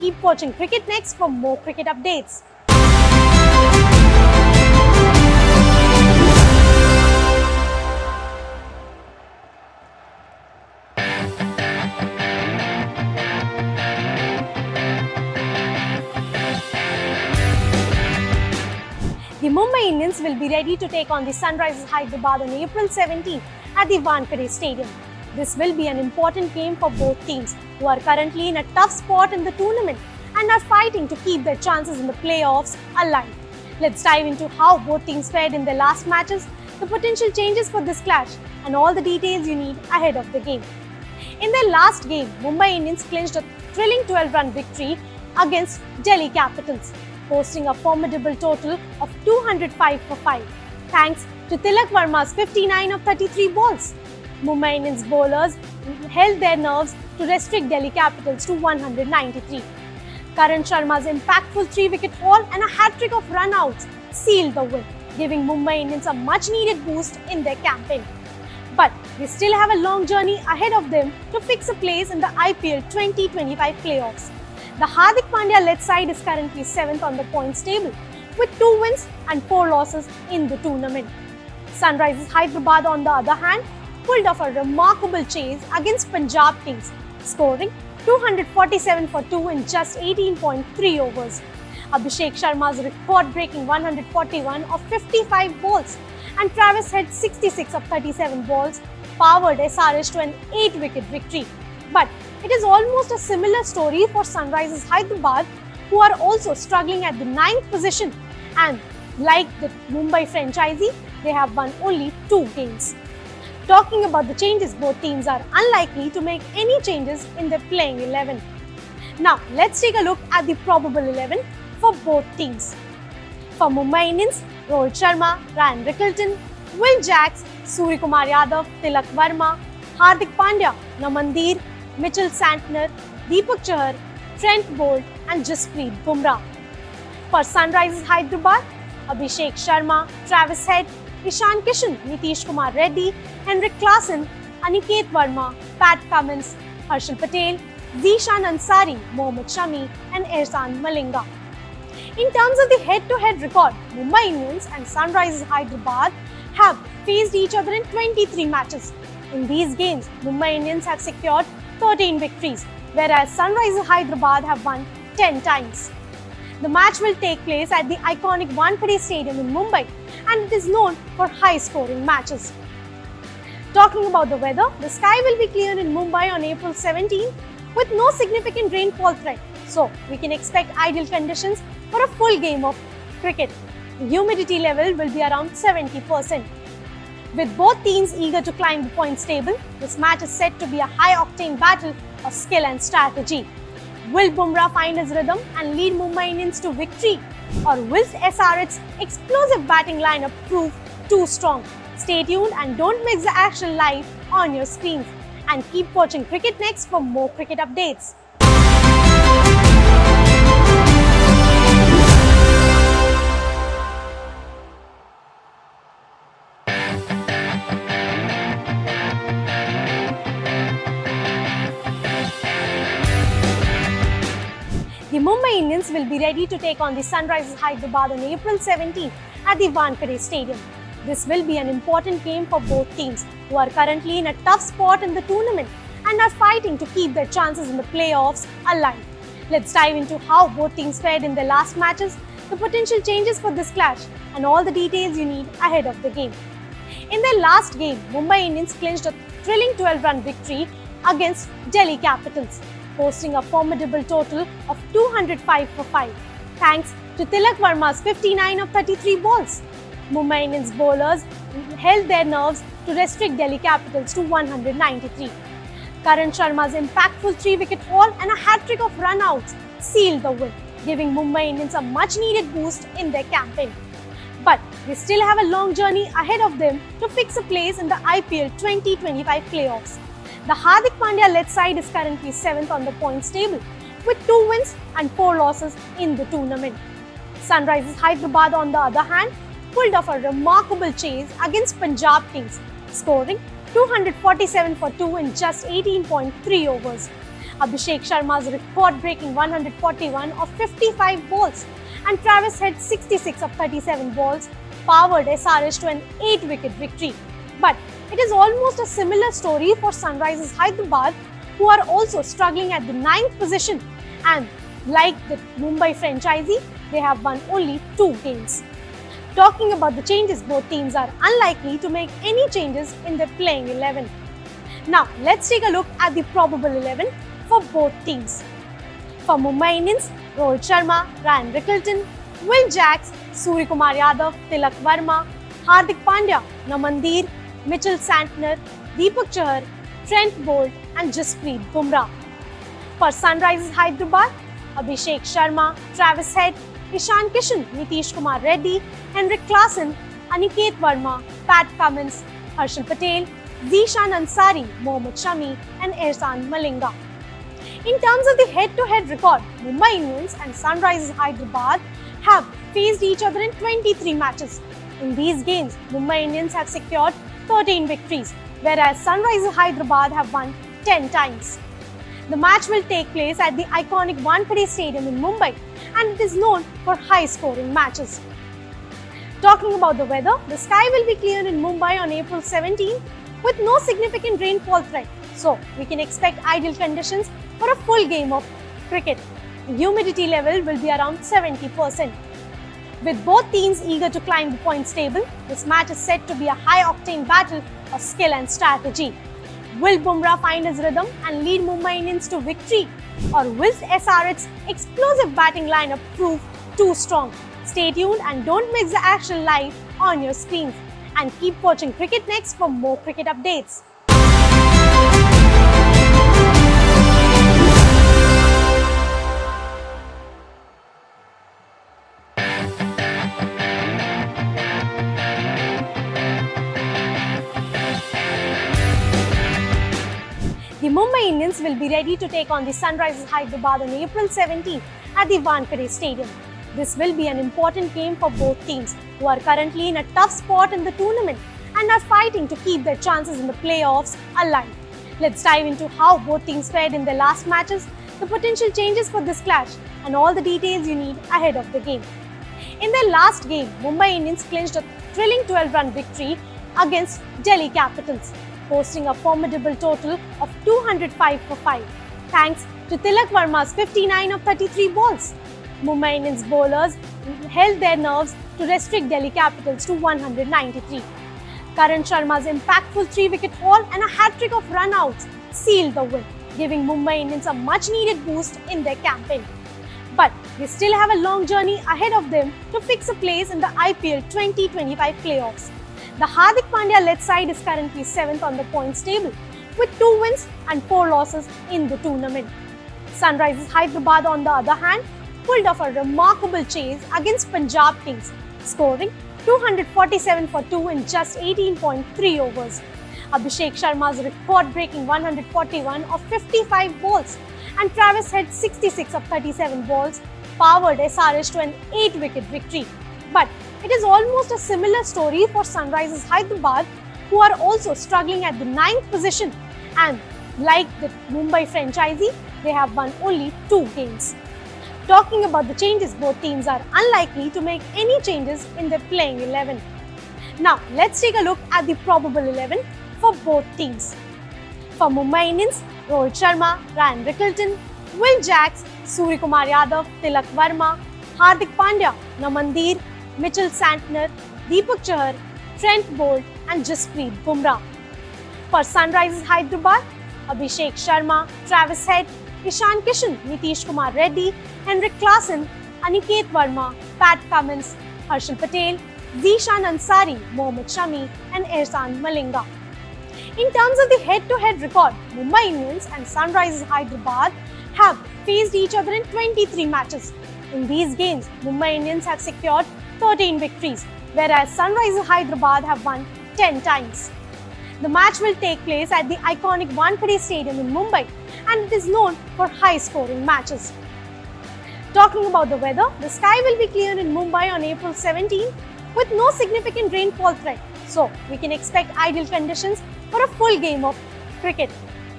Keep watching Cricket Next for more cricket updates. The Mumbai Indians will be ready to take on the Sunrisers Hyderabad on April 17 at the Wankhede Stadium. This will be an important game for both teams, who are currently in a tough spot in the tournament and are fighting to keep their chances in the playoffs alive. Let's dive into how both teams fared in their last matches, the potential changes for this clash, and all the details you need ahead of the game. In their last game, Mumbai Indians clinched a thrilling 12-run victory against Delhi Capitals, posting a formidable total of 205 for 5, thanks to Tilak Varma's 59 of 33 balls. Mumbai Indians bowlers held their nerves to restrict Delhi Capitals to 193. Karan Sharma's impactful 3-wicket haul and a hat-trick of run-outs sealed the win, giving Mumbai Indians a much-needed boost in their campaign. But they still have a long journey ahead of them to fix a place in the IPL 2025 playoffs. The Hardik Pandya-led side is currently 7th on the points table, with 2 wins and 4 losses in the tournament. Sunrisers Hyderabad, on the other hand, pulled off a remarkable chase against Punjab Kings, scoring 247 for 2 in just 18.3 overs. Abhishek Sharma's record-breaking 141 of 55 balls and Travis Head's 66 of 37 balls powered SRH to an 8-wicket victory. But it is almost a similar story for Sunrisers Hyderabad, who are also struggling at the 9th position, and like the Mumbai franchisee, they have won only 2 games. Talking about the changes, both teams are unlikely to make any changes in their playing 11. Now, let's take a look at the probable 11 for both teams. For Mumbai Indians, Rohit Sharma, Ryan Rickelton, Will Jacks, Suryakumar Yadav, Tilak Varma, Hardik Pandya, Namandir, Mitchell Santner, Deepak Chahar, Trent Bolt and Jasprit Bumrah. For Sunrisers Hyderabad, Abhishek Sharma, Travis Head, Ishan Kishan, Nitish Kumar Reddy, Henrik Klassen, Aniket Verma, Pat Cummins, Harshal Patel, Zishan Ansari, Mohammad Shami and Ehsan Malinga. In terms of the head-to-head record, Mumbai Indians and Sunrisers Hyderabad have faced each other in 23 matches. In these games, Mumbai Indians have secured 13 victories, whereas Sunrisers Hyderabad have won 10 times. The match will take place at the iconic Wankhede Stadium in Mumbai, and it is known for high-scoring matches. Talking about the weather, the sky will be clear in Mumbai on April 17 with no significant rainfall threat, so we can expect ideal conditions for a full game of cricket. The humidity level will be around 70%. With both teams eager to climb the points table, this match is set to be a high-octane battle of skill and strategy. Will Bumrah find his rhythm and lead Mumbai Indians to victory? Or will SRH's explosive batting lineup prove too strong? Stay tuned and don't miss the action live on your screens. And keep watching Cricket Next for more cricket updates. The Mumbai Indians will be ready to take on the Sunrisers Hyderabad on April 17 at the Wankhede Stadium. This will be an important game for both teams, who are currently in a tough spot in the tournament and are fighting to keep their chances in the playoffs alive. Let's dive into how both teams fared in their last matches, the potential changes for this clash, and all the details you need ahead of the game. In their last game, Mumbai Indians clinched a thrilling 12-run victory against Delhi Capitals, posting a formidable total of 205 for 5, thanks to Tilak Varma's 59 of 33 balls. Mumbai Indians bowlers held their nerves to restrict Delhi Capitals to 193. Karan Sharma's impactful 3-wicket haul and a hat-trick of run-outs sealed the win, giving Mumbai Indians a much-needed boost in their campaign. But they still have a long journey ahead of them to fix a place in the IPL 2025 playoffs. The Hardik Pandya-led side is currently 7th on the points table, with 2 wins and 4 losses in the tournament. Sunrisers Hyderabad, on the other hand, pulled off a remarkable chase against Punjab Kings, scoring 247 for 2 in just 18.3 overs. Abhishek Sharma's record-breaking 141 of 55 balls and Travis Head's 66 of 37 balls powered SRH to an 8-wicket victory. But it is almost a similar story for Sunrisers Hyderabad, who are also struggling at the 9th position, and like the Mumbai franchisee, they have won only 2 games. Talking about the changes, both teams are unlikely to make any changes in their playing 11. Now, let's take a look at the probable 11 for both teams. For Mumbai Indians, Rohit Sharma, Ryan Rickelton, Will Jacks, Suryakumar Yadav, Tilak Verma, Hardik Pandya, Namandir, Mitchell Santner, Deepak Chahar, Trent Bolt and Jasprit Bumrah. For Sunrisers Hyderabad, Abhishek Sharma, Travis Head, Ishan Kishan, Nitish Kumar Reddy, Henrik Klassen, Aniket Verma, Pat Cummins, Harshal Patel, Zishan Ansari, Mohammad Shami and Ehsan Malinga. In terms of the head-to-head record, Mumbai Indians and Sunrisers Hyderabad have faced each other in 23 matches. In these games, Mumbai Indians have secured 13 victories, whereas Sunrisers Hyderabad have won 10 times. The match will take place at the iconic Wankhede Stadium in Mumbai, and it is known for high-scoring matches. Talking about the weather, the sky will be clear in Mumbai on April 17 with no significant rainfall threat, so we can expect ideal conditions for a full game of cricket. The humidity level will be around 70%. With both teams eager to climb the points table, this match is set to be a high-octane battle of skill and strategy. Will Bumrah find his rhythm and lead Mumbai Indians to victory? Or will SRH's explosive batting lineup prove too strong? Stay tuned and don't miss the action live on your screens. And keep watching Cricket Next for more cricket updates. The Mumbai Indians will be ready to take on the Sunrisers Hyderabad on April 17 at the Wankhede Stadium. This will be an important game for both teams, who are currently in a tough spot in the tournament and are fighting to keep their chances in the playoffs alive. Let's dive into how both teams fared in their last matches, the potential changes for this clash, and all the details you need ahead of the game. In their last game, Mumbai Indians clinched a thrilling 12-run victory against Delhi Capitals, posting a formidable total of 205 for 5, thanks to Tilak Verma's 59 of 33 balls. Mumbai Indians bowlers held their nerves to restrict Delhi Capitals to 193. Karan Sharma's impactful 3-wicket haul and a hat-trick of run-outs sealed the win, giving Mumbai Indians a much-needed boost in their campaign. But they still have a long journey ahead of them to fix a place in the IPL 2025 playoffs. The Hardik Pandya-led side is currently 7th on the points table, with 2 wins and 4 losses in the tournament. Sunrisers Hyderabad, on the other hand, pulled off a remarkable chase against Punjab Kings, scoring 247 for 2 in just 18.3 overs. Abhishek Sharma's record-breaking 141 of 55 balls and Travis Head's 66 of 37 balls powered SRH to an 8-wicket victory. But it is almost a similar story for Sunrisers Hyderabad, who are also struggling at the 9th position, and like the Mumbai franchisee, they have won only 2 games. Talking about the changes, both teams are unlikely to make any changes in their playing 11. Now, let's take a look at the probable 11 for both teams. For Mumbai Indians, Rohit Sharma, Ryan Rickelton, Will Jacks, Suryakumar Yadav, Tilak Verma, Hardik Pandya, Namandir, Mitchell Santner, Deepak Chahar, Trent Bolt and Jasprit Bumrah. For Sunrisers Hyderabad, Abhishek Sharma, Travis Head, Ishan Kishan, Nitish Kumar Reddy, Henrik Klassen, Aniket Verma, Pat Cummins, Harshal Patel, Zishan Ansari, Mohammad Shami and Ehsan Malinga. In terms of the head-to-head record, Mumbai Indians and Sunrisers Hyderabad have faced each other in 23 matches. In these games, Mumbai Indians have secured 13 victories, whereas Sunrisers Hyderabad have won 10 times. The match will take place at the iconic Wankhede Stadium in Mumbai, and it is known for high-scoring matches. Talking about the weather, the sky will be clear in Mumbai on April 17 with no significant rainfall threat, so we can expect ideal conditions for a full game of cricket.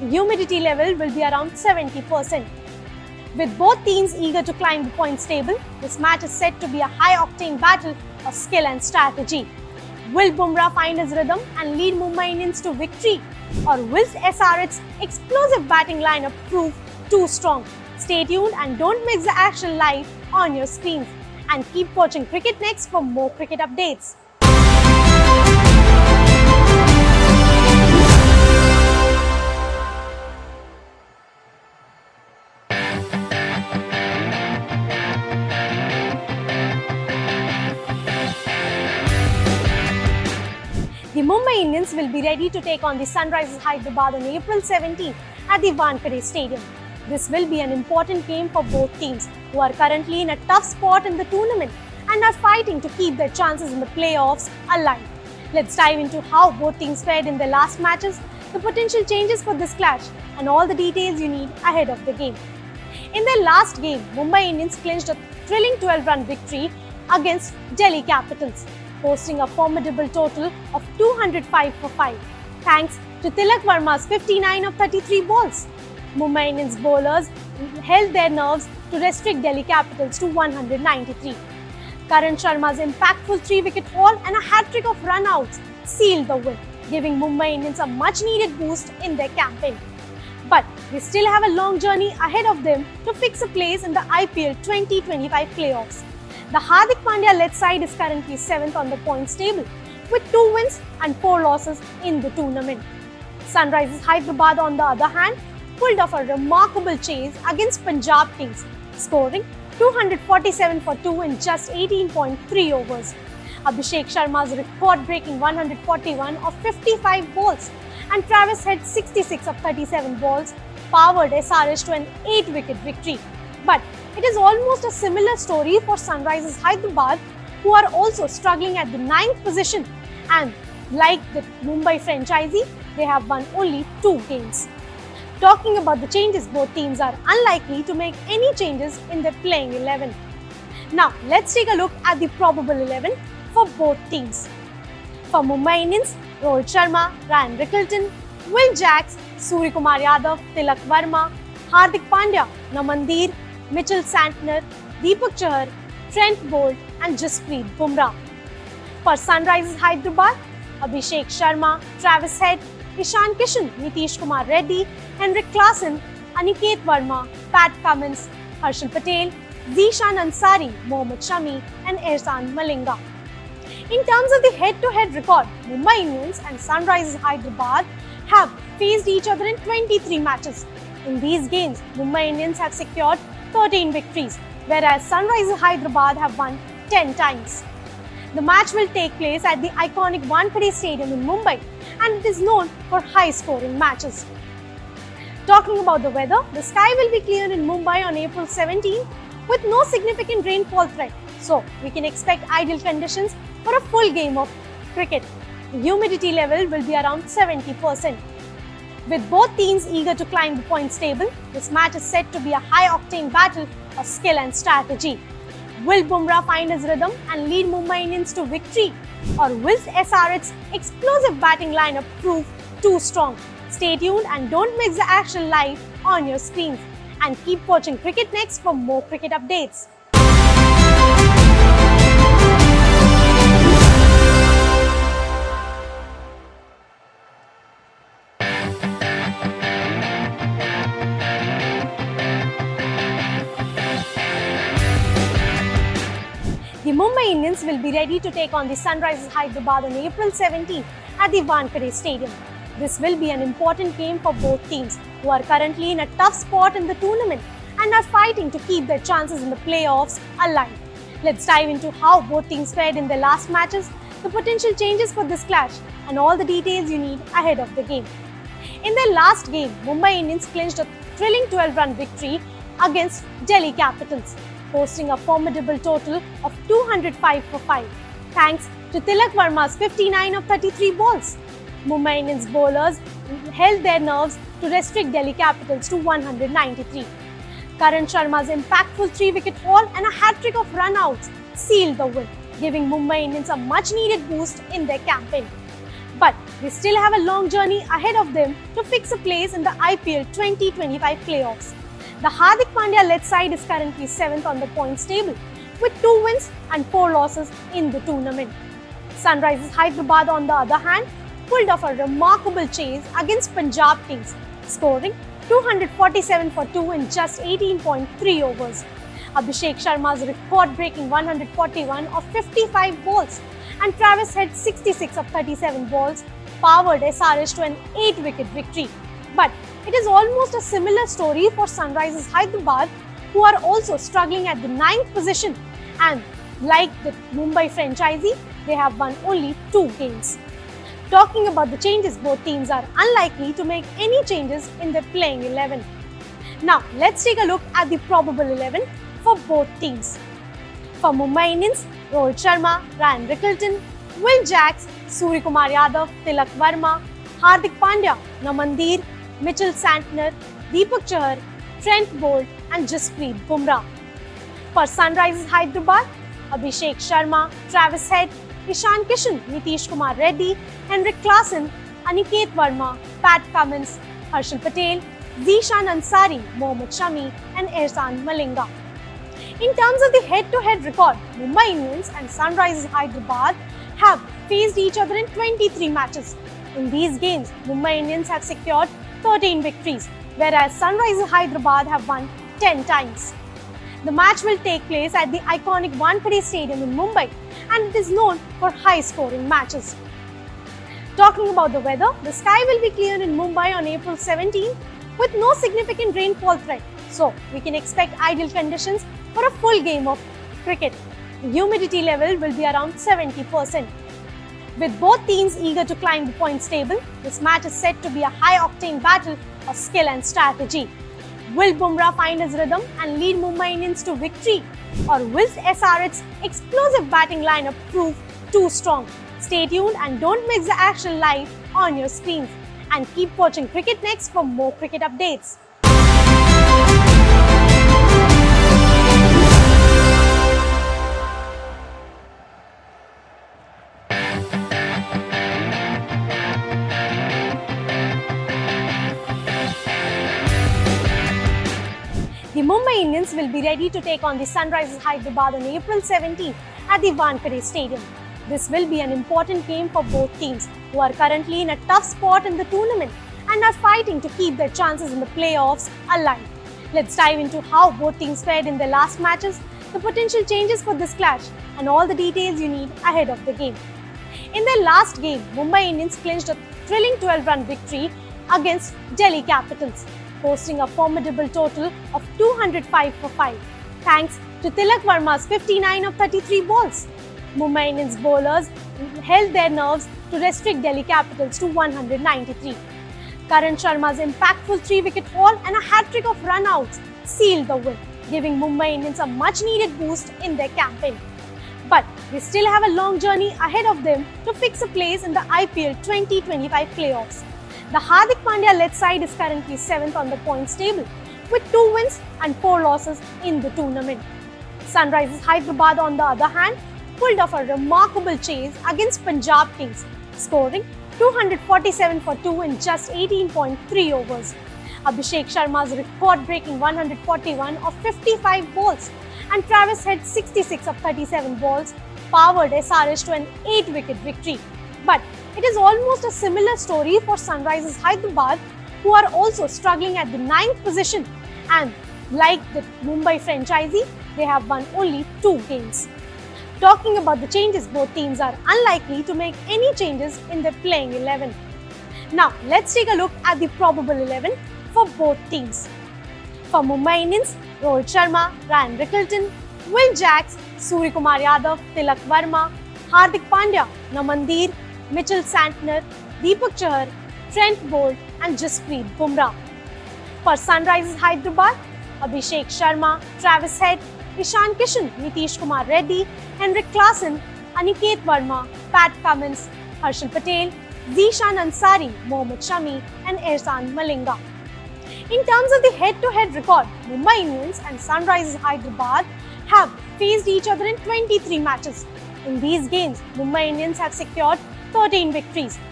The humidity level will be around 70%. With both teams eager to climb the points table, this match is set to be a high-octane battle of skill and strategy. Will Bumrah find his rhythm and lead Mumbai Indians to victory? Or will SRH's explosive batting lineup prove too strong? Stay tuned and don't miss the action live on your screens. And keep watching Cricket Next for more cricket updates. The Mumbai Indians will be ready to take on the Sunrisers Hyderabad on April 17 at the Wankhede Stadium. This will be an important game for both teams, who are currently in a tough spot in the tournament and are fighting to keep their chances in the playoffs alive. Let's dive into how both teams fared in their last matches, the potential changes for this clash, and all the details you need ahead of the game. In their last game, Mumbai Indians clinched a thrilling 12-run victory against Delhi Capitals, posting a formidable total of 205 for 5, thanks to Tilak Varma's 59 of 33 balls. Mumbai Indians bowlers held their nerves to restrict Delhi Capitals to 193. Karan Sharma's impactful 3-wicket haul and a hat-trick of run-outs sealed the win, giving Mumbai Indians a much-needed boost in their campaign. But they still have a long journey ahead of them to fix a place in the IPL 2025 playoffs. The Hardik Pandya-led side is currently 7th on the points table, with 2 wins and 4 losses in the tournament. Sunrisers Hyderabad, on the other hand, pulled off a remarkable chase against Punjab Kings, scoring 247 for 2 in just 18.3 overs. Abhishek Sharma's record-breaking 141 of 55 balls and Travis Head's 66 of 37 balls powered SRH to an 8-wicket victory. But it is almost a similar story for Sunrisers Hyderabad, who are also struggling at the 9th position, and like the Mumbai franchisee, they have won only 2 games. Talking about the changes, both teams are unlikely to make any changes in their playing 11. Now, let's take a look at the probable 11 for both teams. For Mumbai Indians, Rohit Sharma, Ryan Rickelton, Will Jacks, Suryakumar Yadav, Tilak Varma, Hardik Pandya, Namandir, Mitchell Santner, Deepak Chahar, Trent Bolt and Jasprit Bumrah. For Sunrisers Hyderabad, Abhishek Sharma, Travis Head, Ishan Kishan, Nitish Kumar Reddy, Henrik Klaasen, Aniket Verma, Pat Cummins, Harshal Patel, Zishan Ansari, Mohammad Shami and Ehsan Malinga. In terms of the head-to-head record, Mumbai Indians and Sunrisers Hyderabad have faced each other in 23 matches. In these games, Mumbai Indians have secured 13 victories, whereas Sunrisers Hyderabad have won 10 times. The match will take place at the iconic Wankhede Stadium in Mumbai, and it is known for high-scoring matches. Talking about the weather, the sky will be clear in Mumbai on April 17 with no significant rainfall threat, so we can expect ideal conditions for a full game of cricket. The humidity level will be around 70%. With both teams eager to climb the points table, this match is set to be a high-octane battle of skill and strategy. Will Bumrah find his rhythm and lead Mumbai Indians to victory? Or will SRH's explosive batting lineup prove too strong? Stay tuned and don't miss the action live on your screens. And keep watching Cricket Next for more cricket updates. The Mumbai Indians will be ready to take on the Sunrisers Hyderabad on April 17 at the Wankhede Stadium. This will be an important game for both teams, who are currently in a tough spot in the tournament and are fighting to keep their chances in the playoffs alive. Let's dive into how both teams fared in their last matches, the potential changes for this clash, and all the details you need ahead of the game. In their last game, Mumbai Indians clinched a thrilling 12-run victory against Delhi Capitals, posting a formidable total of 205 for 5, thanks to Tilak Varma's 59 of 33 balls. Mumbai Indians bowlers held their nerves to restrict Delhi Capitals to 193. Karan Sharma's impactful 3-wicket haul and a hat-trick of run-outs sealed the win, giving Mumbai Indians a much-needed boost in their campaign. But they still have a long journey ahead of them to fix a place in the IPL 2025 playoffs. The Hardik Pandya-led side is currently 7th on the points table, with 2 wins and 4 losses in the tournament. Sunrisers Hyderabad, on the other hand, pulled off a remarkable chase against Punjab Kings, scoring 247 for 2 in just 18.3 overs. Abhishek Sharma's record-breaking 141 of 55 balls and Travis Head's 66 of 37 balls powered SRH to an 8-wicket victory. But it is almost a similar story for Sunrisers Hyderabad, who are also struggling at the 9th position, and like the Mumbai franchisee, they have won only 2 games. Talking about the changes, both teams are unlikely to make any changes in their playing 11. Now, let's take a look at the probable 11 for both teams. For Mumbai Indians, Rohit Sharma, Ryan Rickelton, Will Jacks, Suryakumar Yadav, Tilak Verma, Hardik Pandya, Namandir, Mitchell Santner, Deepak Chahar, Trent Bolt and Jasprit Bumrah. For Sunrisers Hyderabad, Abhishek Sharma, Travis Head, Ishan Kishan, Nitish Kumar Reddy, Henrik Klassen, Aniket Verma, Pat Cummins, Harshal Patel, Zishan Ansari, Mohammad Shami and Ehsan Malinga. In terms of the head-to-head record, Mumbai Indians and Sunrisers Hyderabad have faced each other in 23 matches. In these games, Mumbai Indians have secured 13 victories, whereas Sunrisers Hyderabad have won 10 times. The match will take place at the iconic Wankhede Stadium in Mumbai, and it is known for high-scoring matches. Talking about the weather, the sky will be clear in Mumbai on April 17 with no significant rainfall threat, so we can expect ideal conditions for a full game of cricket. The humidity level will be around 70%. With both teams eager to climb the points table, this match is set to be a high-octane battle of skill and strategy. Will Bumrah find his rhythm and lead Mumbai Indians to victory? Or will SRH's explosive batting lineup prove too strong? Stay tuned and don't miss the action live on your screens. And keep watching Cricket Next for more cricket updates. The Mumbai Indians will be ready to take on the Sunrisers Hyderabad on April 17 at the Wankhede Stadium. This will be an important game for both teams, who are currently in a tough spot in the tournament and are fighting to keep their chances in the playoffs alive. Let's dive into how both teams fared in their last matches, the potential changes for this clash, and all the details you need ahead of the game. In their last game, Mumbai Indians clinched a thrilling 12-run victory against Delhi Capitals, posting a formidable total of 205 for 5, thanks to Tilak Verma's 59 of 33 balls. Mumbai Indians bowlers held their nerves to restrict Delhi Capitals to 193. Karan Sharma's impactful 3-wicket haul and a hat-trick of run-outs sealed the win, giving Mumbai Indians a much-needed boost in their campaign. But they still have a long journey ahead of them to fix a place in the IPL 2025 playoffs. The Hardik Pandya-led side is currently 7th on the points table, with 2 wins and 4 losses in the tournament. Sunrisers Hyderabad, on the other hand, pulled off a remarkable chase against Punjab Kings, scoring 247 for 2 in just 18.3 overs. Abhishek Sharma's record-breaking 141 of 55 balls and Travis Head's 66 of 37 balls powered SRH to an 8-wicket victory. But it is almost a similar story for Sunrisers Hyderabad, who are also struggling at the 9th position, and like the Mumbai franchisee, they have won only 2 games. Talking about the changes, both teams are unlikely to make any changes in their playing 11. Now, let's take a look at the probable 11 for both teams. For Mumbai Indians, Rohit Sharma, Ryan Rickelton, Will Jacks, Suryakumar Yadav, Tilak Verma, Hardik Pandya, Namandir, Mitchell Santner, Deepak Chahar, Trent Bolt and Jasprit Bumrah. For Sunrisers Hyderabad, Abhishek Sharma, Travis Head, Ishan Kishan, Nitish Kumar Reddy, Henrik Klassen, Aniket Verma, Pat Cummins, Harshal Patel, Zishan Ansari, Mohammad Shami and Ehsan Malinga. In terms of the head-to-head record, Mumbai Indians and Sunrisers Hyderabad have faced each other in 23 matches. In these games, Mumbai Indians have secured 13 victories,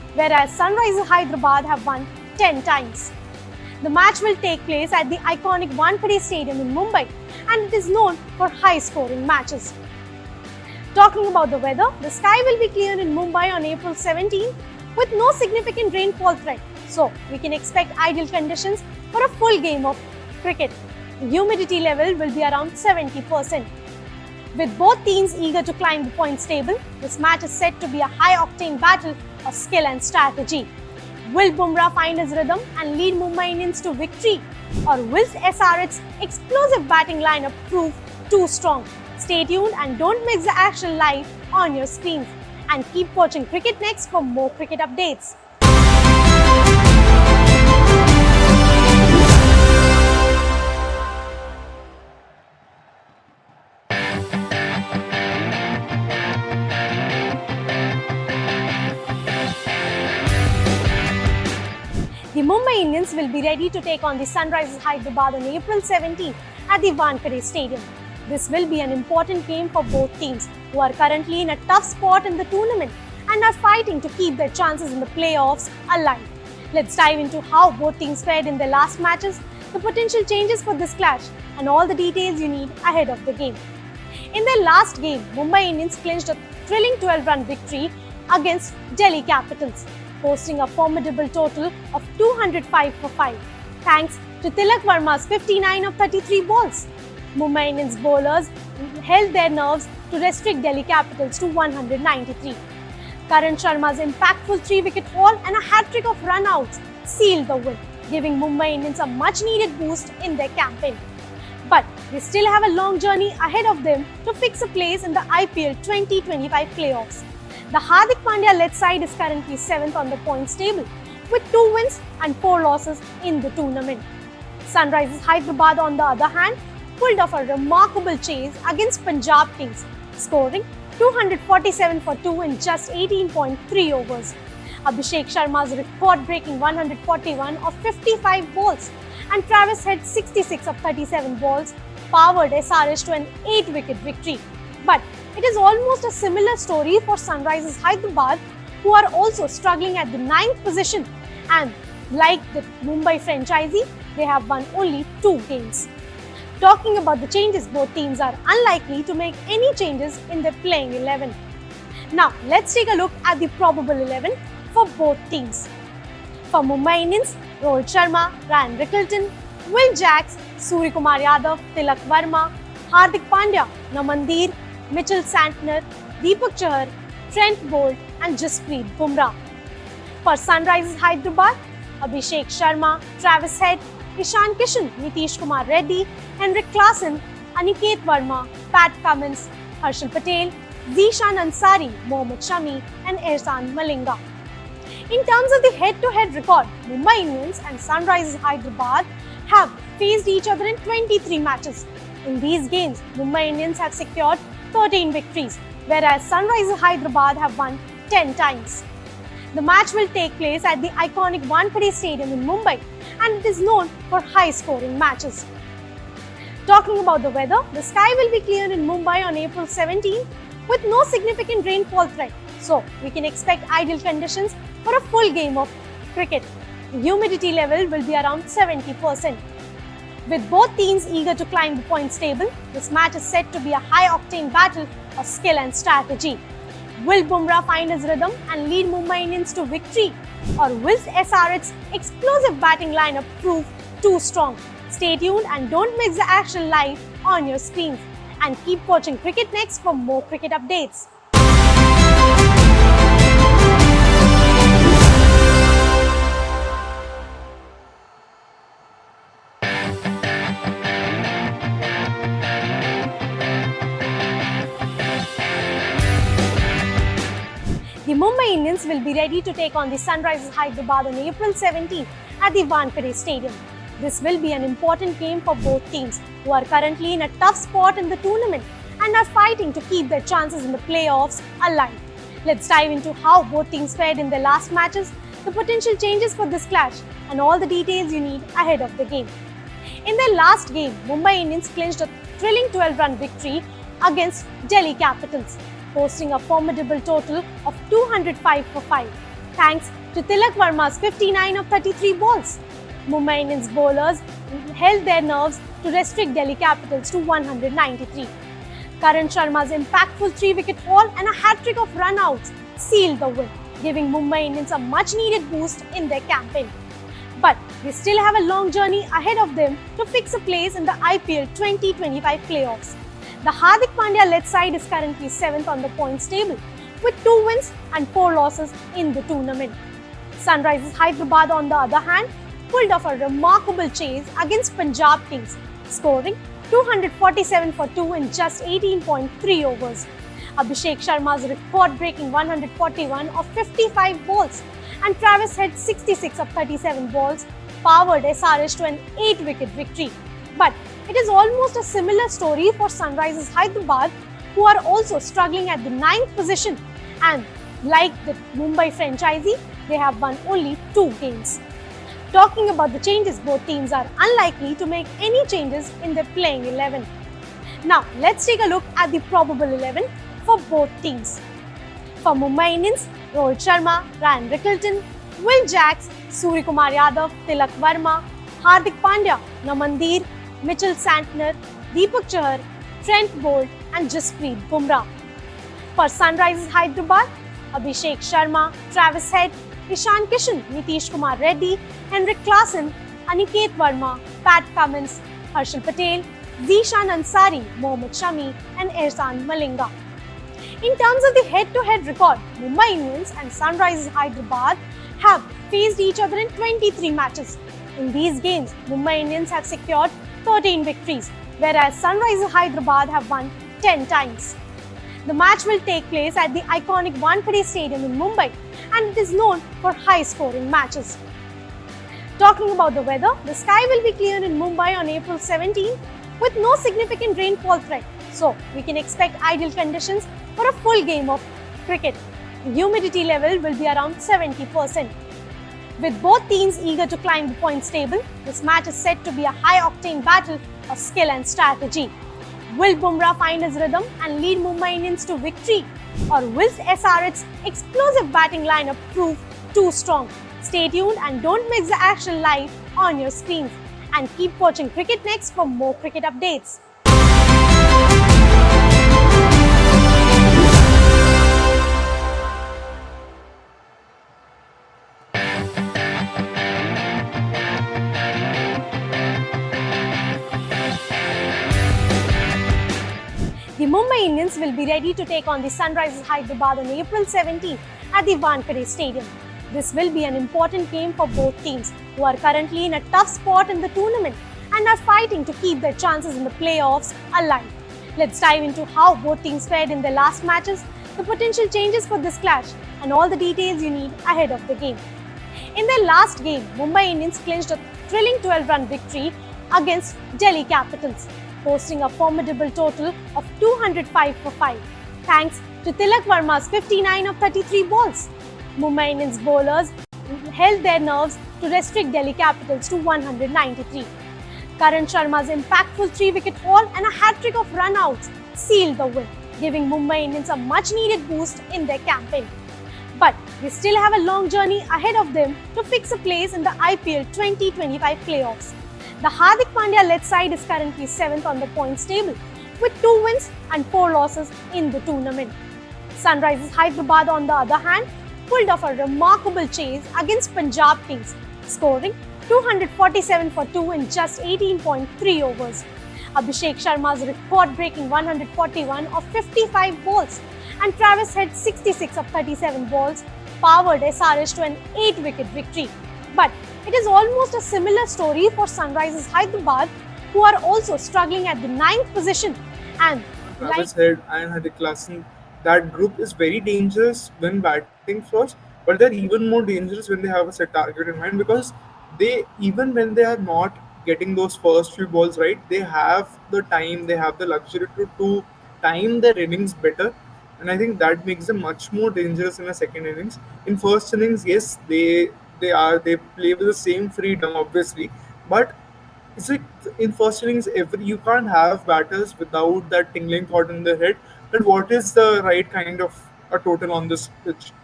whereas Sunrisers Hyderabad have won 10 times. The match will take place at the iconic Wankhede Stadium in Mumbai, and it is known for high-scoring matches. Talking about the weather, the sky will be clear in Mumbai on April 17 with no significant rainfall threat, so we can expect ideal conditions for a full game of cricket. The humidity level will be around 70%. With both teams eager to climb the points table, this match is set to be a high-octane battle of skill and strategy. Will Bumrah find his rhythm and lead Mumbai Indians to victory? Or will SRH's explosive batting lineup prove too strong? Stay tuned and don't miss the action live on your screens. And keep watching Cricket Next for more cricket updates. The Mumbai Indians will be ready to take on the Sunrisers Hyderabad on April 17 at the Wankhede Stadium. This will be an important game for both teams, who are currently in a tough spot in the tournament and are fighting to keep their chances in the playoffs alive. Let's dive into how both teams fared in their last matches, the potential changes for this clash, and all the details you need ahead of the game. In their last game, Mumbai Indians clinched a thrilling 12-run victory against Delhi Capitals, posting a formidable total of 205 for 5, thanks to Tilak Varma's 59 of 33 balls. Mumbai Indians bowlers held their nerves to restrict Delhi Capitals to 193. Karan Sharma's impactful 3-wicket haul and a hat-trick of run-outs sealed the win, giving Mumbai Indians a much-needed boost in their campaign. But they still have a long journey ahead of them to fix a place in the IPL 2025 playoffs. The Hardik Pandya-led side is currently 7th on the points table, with 2 wins and 4 losses in the tournament. Sunrisers Hyderabad, on the other hand, pulled off a remarkable chase against Punjab Kings, scoring 247 for 2 in just 18.3 overs. Abhishek Sharma's record-breaking 141 of 55 balls and Travis Head's 66 of 37 balls powered SRH to an 8-wicket victory. But it is almost a similar story for Sunrisers Hyderabad, who are also struggling at the 9th position, and like the Mumbai franchisee, they have won only 2 games. Talking about the changes, both teams are unlikely to make any changes in their playing 11. Now, let's take a look at the probable 11 for both teams. For Mumbai Indians, Rohit Sharma, Ryan Rickelton, Will Jacks, Suryakumar Yadav, Tilak Varma, Hardik Pandya, Namandir, Mitchell Santner, Deepak Chahar, Trent Bolt and Jasprit Bumrah. For Sunrisers Hyderabad, Abhishek Sharma, Travis Head, Ishan Kishan, Nitish Kumar Reddy, Henrik Klaasen, Aniket Verma, Pat Cummins, Harshal Patel, Zishan Ansari, Mohammad Shami and Ehsan Malinga. In terms of the head-to-head record, Mumbai Indians and Sunrisers Hyderabad have faced each other in 23 matches. In these games, Mumbai Indians have secured 13 victories, whereas Sunrisers Hyderabad have won 10 times. The match will take place at the iconic Wankhede Stadium in Mumbai, and it is known for high-scoring matches. Talking about the weather, the sky will be clear in Mumbai on April 17 with no significant rainfall threat, so we can expect ideal conditions for a full game of cricket. The humidity level will be around 70%. With both teams eager to climb the points table, this match is set to be a high-octane battle of skill and strategy. Will Bumrah find his rhythm and lead Mumbai Indians to victory? Or will SRH's explosive batting lineup prove too strong? Stay tuned and don't miss the action live on your screens. And keep watching Cricket Next for more cricket updates. The Mumbai Indians will be ready to take on the Sunrisers Hyderabad on April 17 at the Wankhede Stadium. This will be an important game for both teams, who are currently in a tough spot in the tournament and are fighting to keep their chances in the playoffs alive. Let's dive into how both teams fared in their last matches, the potential changes for this clash, and all the details you need ahead of the game. In their last game, Mumbai Indians clinched a thrilling 12-run victory against Delhi Capitals, posting a formidable total of 205 for 5, thanks to Tilak Verma's 59 of 33 balls. Mumbai Indians bowlers held their nerves to restrict Delhi Capitals to 193. Karan Sharma's impactful 3-wicket haul and a hat-trick of run-outs sealed the win, giving Mumbai Indians a much-needed boost in their campaign. But they still have a long journey ahead of them to fix a place in the IPL 2025 playoffs. The Hardik Pandya-led side is currently 7th on the points table, with 2 wins and 4 losses in the tournament. Sunrisers Hyderabad, on the other hand, pulled off a remarkable chase against Punjab Kings, scoring 247 for 2 in just 18.3 overs. Abhishek Sharma's record-breaking 141 of 55 balls and Travis Head's 66 of 37 balls powered SRH to an 8-wicket victory. But it is almost a similar story for Sunrisers Hyderabad, who are also struggling at the 9th position, and like the Mumbai franchisee, they have won only 2 games. Talking about the changes, both teams are unlikely to make any changes in their playing 11. Now, let's take a look at the probable 11 for both teams. For Mumbai Indians, Rohit Sharma, Ryan Rickelton, Will Jacks, Suryakumar Yadav, Tilak Verma, Hardik Pandya, Namandir, Mitchell Santner, Deepak Chahar, Trent Bolt and Jasprit Bumrah. For Sunrisers Hyderabad, Abhishek Sharma, Travis Head, Ishan Kishan, Nitish Kumar Reddy, Henrik Klassen, Aniket Verma, Pat Cummins, Harshal Patel, Zishan Ansari, Mohammad Shami and Ehsan Malinga. In terms of the head-to-head record, Mumbai Indians and Sunrisers Hyderabad have faced each other in 23 matches. In these games, Mumbai Indians have secured 13 victories, whereas Sunrisers Hyderabad have won 10 times. The match will take place at the iconic Wankhede Stadium in Mumbai, and it is known for high-scoring matches. Talking about the weather, the sky will be clear in Mumbai on April 17 with no significant rainfall threat, so we can expect ideal conditions for a full game of cricket. The humidity level will be around 70%. With both teams eager to climb the points table, this match is set to be a high-octane battle of skill and strategy. Will Bumrah find his rhythm and lead Mumbai Indians to victory? Or will SRH's explosive batting lineup prove too strong? Stay tuned and don't miss the action live on your screens. And keep watching Cricket Next for more cricket updates. The Mumbai Indians will be ready to take on the Sunrisers Hyderabad on April 17 at the Wankhede Stadium. This will be an important game for both teams, who are currently in a tough spot in the tournament and are fighting to keep their chances in the playoffs alive. Let's dive into how both teams fared in their last matches, the potential changes for this clash, and all the details you need ahead of the game. In their last game, Mumbai Indians clinched a thrilling 12-run victory against Delhi Capitals, posting a formidable total of 205 for 5, thanks to Tilak Verma's 59 of 33 balls. Mumbai Indians bowlers held their nerves to restrict Delhi Capitals to 193. Karan Sharma's impactful 3-wicket haul and a hat-trick of run-outs sealed the win, giving Mumbai Indians a much-needed boost in their campaign. But they still have a long journey ahead of them to fix a place in the IPL 2025 playoffs. The Hardik Pandya-led side is currently 7th on the points table, with 2 wins and 4 losses in the tournament. Sunrisers Hyderabad, on the other hand, pulled off a remarkable chase against Punjab Kings, scoring 247 for 2 in just 18.3 overs. Abhishek Sharma's record-breaking 141 of 55 balls and Travis Head's 66 of 37 balls powered SRH to an 8-wicket victory. But it is almost a similar story for Sunrisers Hyderabad, who are also struggling at the 9th position. And Travis Head and Hardik Klassen, that group is very dangerous when batting first, but they're even more dangerous when they have a set target in mind, because they, even when they are not getting those first few balls right, they have the time, they have the luxury to time their innings better. And I think that makes them much more dangerous in a second innings. In first innings, yes, they play with the same freedom, obviously, but it's like in first innings, every you can't have batters without that tingling thought in their head that what is the right kind of a total on this pitch.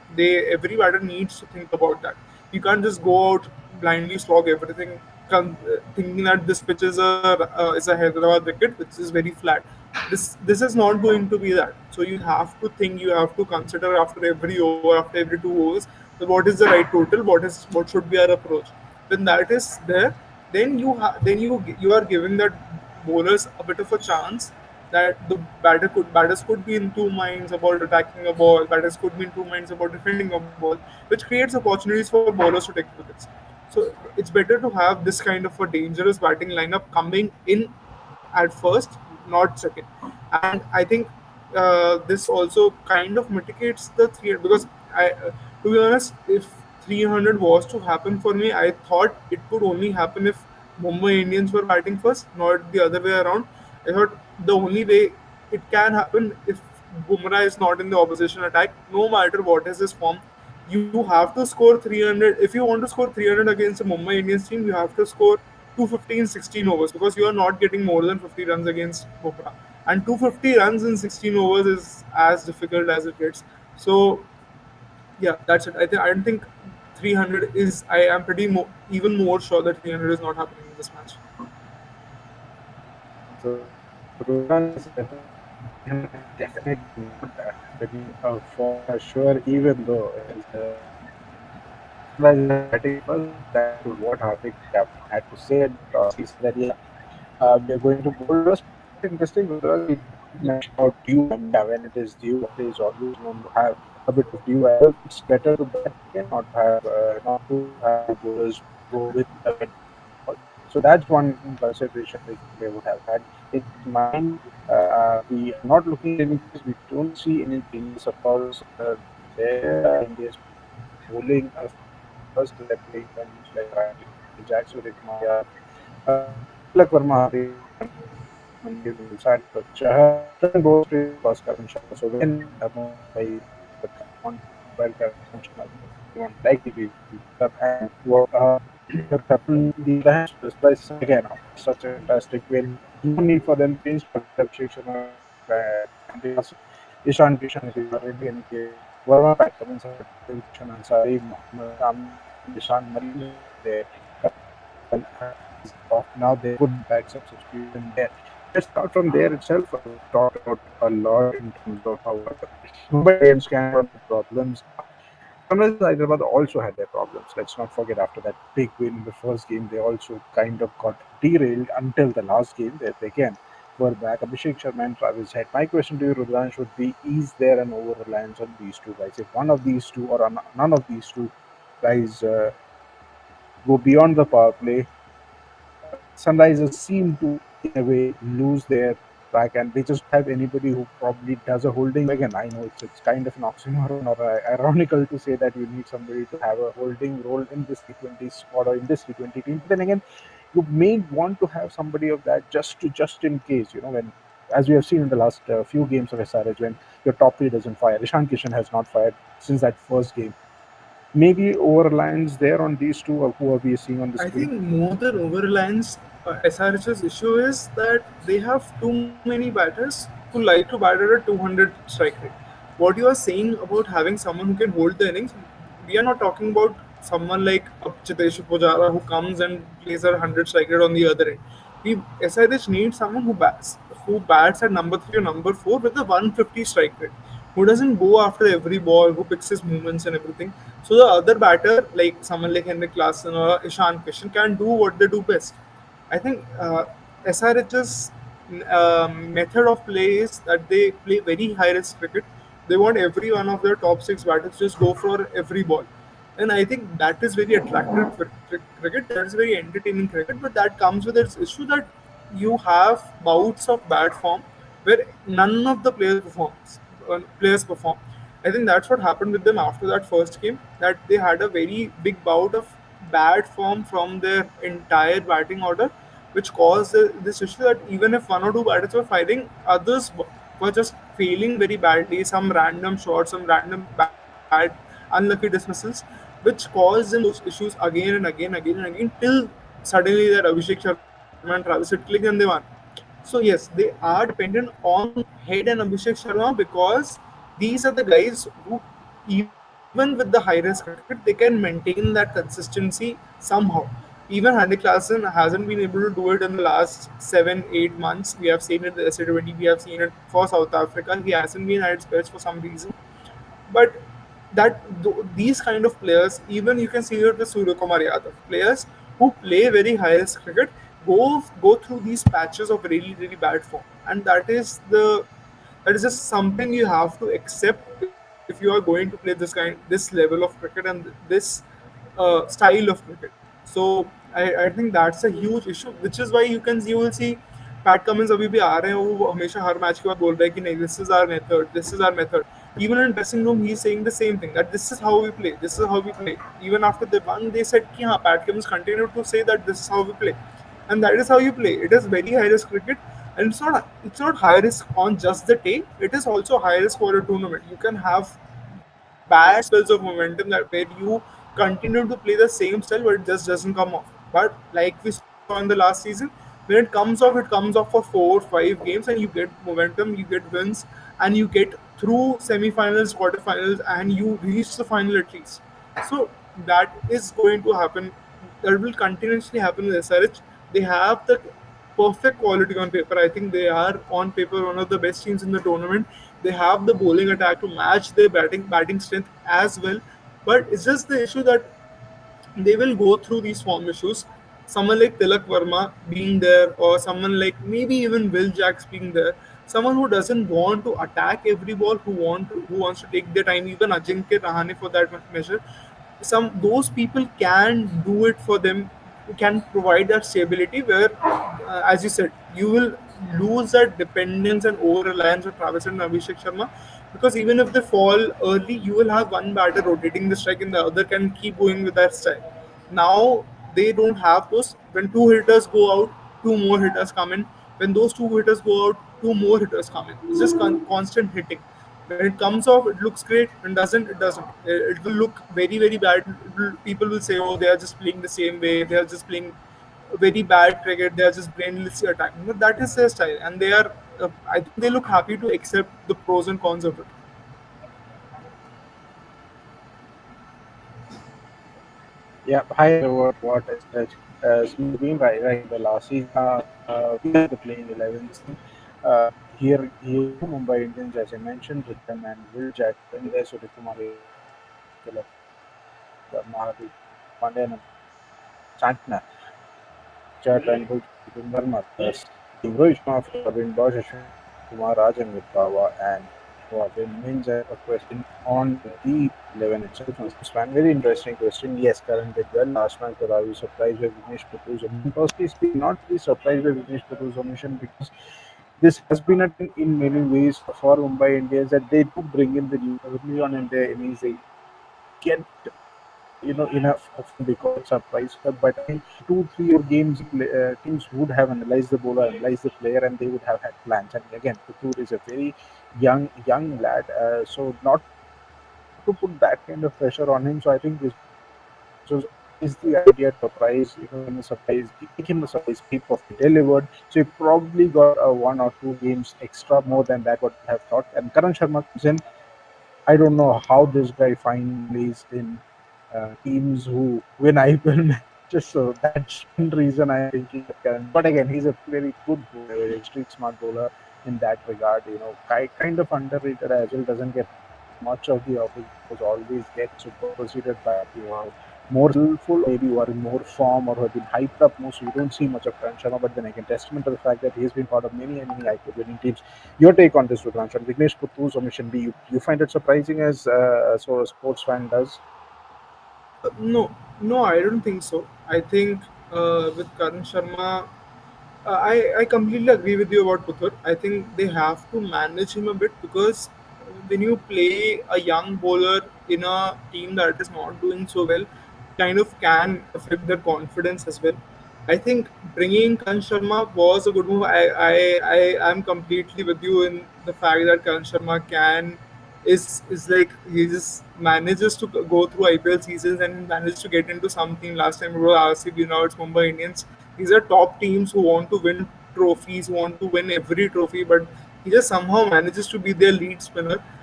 Every batter needs to think about that. You can't just go out blindly slog everything, thinking that this pitch is a Hyderabad wicket which is very flat. This is not going to be that. So you have to think, you have to consider after every over, after every 2 overs, that what is the right total, what should be our approach. When that is there, then you are giving that bowlers a bit of a chance that the batters could be in two minds about attacking a ball, batters could be in two minds about defending a ball, which creates opportunities for bowlers to take wickets. So it's better to have this kind of a dangerous batting lineup coming in at first, not second. And I think this also kind of mitigates the 300 because to be honest, if 300 was to happen for me, I thought it could only happen if Mumbai Indians were batting first, not the other way around. I thought the only way it can happen if Bumrah is not in the opposition attack, no matter what is his form, you have to score 300. If you want to score 300 against a Mumbai Indians team, you have to score 250 in 16 overs because you are not getting more than 50 runs against Bumrah. And 250 runs in 16 overs is as difficult as it gets. So yeah, that's it. I don't think 300 is. I am even more sure that 300 is not happening in this match. So Rudran, yes, I think 300 is definitely not happening for sure, even though his Sunrisers are batting first. That's what Hardik had to say at the toss. He said that, yeah, we are going to bowl. It was quite interesting. Rudraj, he did mention about dew, and yeah, when it is dew, Wankhede is always known to have a bit of dew as well. It's better to bat second, not to have the bowlers go with a wet ball. So that's one consideration they would have had in mind. We are not looking at any changes. We don't see any changes. Of course, there India's bowling first. They're playing guns like Jasprit Bumrah, Tilak Verma, Hardik Pandya, Mandir Nilsad, but Chahar, turn both straight across Cummins. So when Mumbai want Mumbai Sharma, they want likely be up and what happened the other hand Spice again after such a fantastic win. No need for them to instruct Abhishek Sharma and Ishan Kishan if you are ready in case. Verma back Cummins had Kishan Ansari, Muhammad Amir and Ishan Maleen is also there. Is off now. There could be back substitution there. Let's start from there itself. We've talked about a lot in terms of how Mumbai Indians can have the problems. Sunrisers Hyderabad also had their problems. Let's not forget after that big win in the first game, they also kind of got derailed until the last game. They again were back. Abhishek Sharma and Travis Head. My question to you, Rudran, would be: is there an over-reliance on these two guys? If one of these two or none of these two guys go beyond the power play, Sunrisers seem to, in a way, lose their track, and they just have anybody who probably does a holding. Again, I know it's kind of an oxymoron or ironical to say that you need somebody to have a holding role in this T20 squad or in this T20 team. But then again, you may want to have somebody of that just in case, when. As we have seen in the last few games of SRH, when your top three doesn't fire, Ishan Kishan has not fired since that first game. Maybe over reliance there on these two, or who are we seeing on the I screen? think more than over-reliance, SRH's issue is that they have too many batters who like to bat at a 200 strike rate. What you are saying about having someone who can hold the innings, we are not talking about someone like Chitesh Pujara who comes and plays a 100 strike rate on the other end. SRH needs someone who bats at number 3 or number 4 with a 150 strike rate, who doesn't go after every ball, who picks his movements and everything. So the other batter, like someone like Henrik Larsson or Ishan Kishan, can do what they do best. I think SRH's method of play is that they play very high risk cricket. They want every one of their top six batters to just go for every ball. And I think that is very attractive cricket. That is very entertaining cricket. But that comes with its issue that you have bouts of bad form where none of the players perform. I think that's what happened with them after that first game. That they had a very big bout of bad form from their entire batting order, which caused this issue that even if one or two batters were firing, others were just failing very badly. Some random shots, some random bad, unlucky dismissals, which caused them those issues again and again, again and again, till suddenly that Abhishek Sharma and Travis had clicked and they won. So yes, they are dependent on Head and Abhishek Sharma because these are the guys who, even if even with the high risk cricket, they can maintain that consistency somehow. Even Handy Klassen hasn't been able to do it in the last 7, 8 months. We have seen it in the SA20, we have seen it for South Africa. He hasn't been at its best for some reason. But these kind of players, even you can see it with Surya Kumar Yadav, players who play very high risk cricket go through these patches of really bad form, and that is just something you have to accept if you are going to play this level of cricket and this style of cricket. So I think that's a huge issue, which is why you will see PAT Cummins अभी भी आ रहे हैं, वो हमेशा हर मैच के बाद बोल रहे हैं कि नहीं, this is our method, this is our method. Even in dressing room, he's saying the same thing, that this is how we play, this is how we play. Even after they won, they said कि हाँ, Pat Cummins continued to say that this is how we play, and that is how you play. It is very high risk cricket, and it's not high risk on just the day. It is also high risk for a tournament. You can have bad spells of momentum that where you continue to play the same style, but it just doesn't come off. But like we saw in the last season, when it comes off for 4, 5 games, and you get momentum, you get wins, and you get through semi-finals, quarterfinals, and you reach the final at least. So that is going to happen. That will continuously happen with SRH. They have the perfect quality on paper. I think they are on paper one of the best teams in the tournament. They have the bowling attack to match their batting strength as well. But it's just the issue that they will go through these form issues. Someone like Tilak Verma being there, or someone like maybe even Will Jacks being there, someone who doesn't want to attack every ball, who wants to take their time, even Ajinkya Rahane for that measure. Some those people can do it for them, can provide that stability where, as you said, you will lose that dependence and over reliance on Travis and Abhishek Sharma, because even if they fall early, you will have one batter rotating the strike and the other can keep going with that style. Now they don't have those. When two hitters go out, two more hitters come in. When those two hitters go out, two more hitters come in. It's just constant hitting. When it comes off, it looks great. When it doesn't. It will look very bad. People will say, "Oh, they are just playing the same way. They are just playing very bad cricket. They are just brainlessly attacking." But that is their style, and they are. I think they look happy to accept the pros and cons of it. Yeah, hi, what is that? So you mean right in the last season, we had the playing 11s. Here too, Mumbai Indians, as I mentioned, with them and Will Jack in there, so Kumar Tilak, Mahadev, Pandyan, Chantna, Chat and Will Verma, plus Rohit Sharma, Praveen Bosch, Ashwin Kumar, Rajan with Bawa, and Wavin means a question on the 11 itself. This one very interesting question. Yes, current did well last month, but are you surprised by Vignesh Prabhu's omission? Personally speaking, not really surprised by Vignesh Prabhu's omission, because this has been a thing in many ways for Mumbai Indians, that they do bring in the new early on in their innings. They get enough often because it's a price cut. But I think 2, 3 or games, teams would have analyzed the bowler, analyzed the player, and they would have had plans. And again, Putur is a very young lad, so not to put that kind of pressure on him. So I think this was always the idea to surprise, him a surprise, take him a surprise, keep of it delivered. So he probably got 1 or 2 games extra more than that what we have thought. And Karan Sharma comes in. I don't know how this guy finds place in teams who win IPL matches. So that's one reason I'm thinking of Karan. But again, he's a very good bowler, a very street smart bowler in that regard. Kind of underrated as well. Doesn't get much of the opportunities. Always gets superseded by more skillful, or maybe who are in more form or who have been hyped up more. So you don't see much of Karan Sharma. But then again, testament to the fact that he's been part of many and many IPL winning teams. Your take on this, Rudran? Vignesh Puttu's omission, you find it surprising as so a sports fan does? No, no, I don't think so. I think with Karan Sharma, I completely agree with you about Puthur. I think they have to manage him a bit, because when you play a young bowler in a team that is not doing so well, kind of can affect their confidence as well. I think bringing Karan Sharma was a good move. I am completely with you in the fact that Karan Sharma is like he just manages to go through IPL seasons and manages to get into some team. Last time it was RCB, now it's Mumbai Indians. These are top teams who want to win trophies, who want to win every trophy, but he just somehow manages to be their lead spinner.